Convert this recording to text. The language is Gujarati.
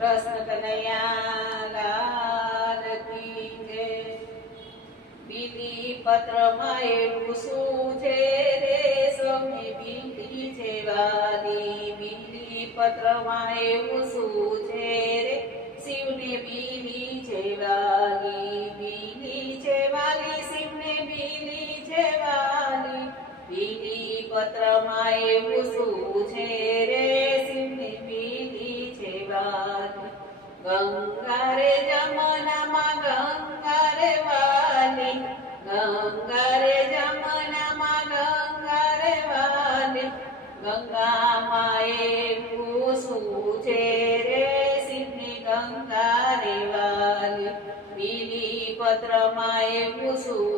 કૃષ્ણ કનૈયા લાલ કી જય. બીલી પત્રમાં એવું શું છે રે સૌની બીલી છે વાલી. બીલી પત્રમાં એવું શું છે રે શિવને બીલી છે વાલી. બીલી છે વાલી શિવને બીલી છે વાલી. બીલી પત્રમાં એવું શું છે રે શિવને બીલી છે વાલી. ગંગા રે જમનામાં ગંગા રે વાલી. ગંગા રે જમનામાં ગંગા રે વાલી. ગંગામાં એવું શું છે રે શિવની ગંગા રે વાલી. બીલી પત્રમાં એવું શું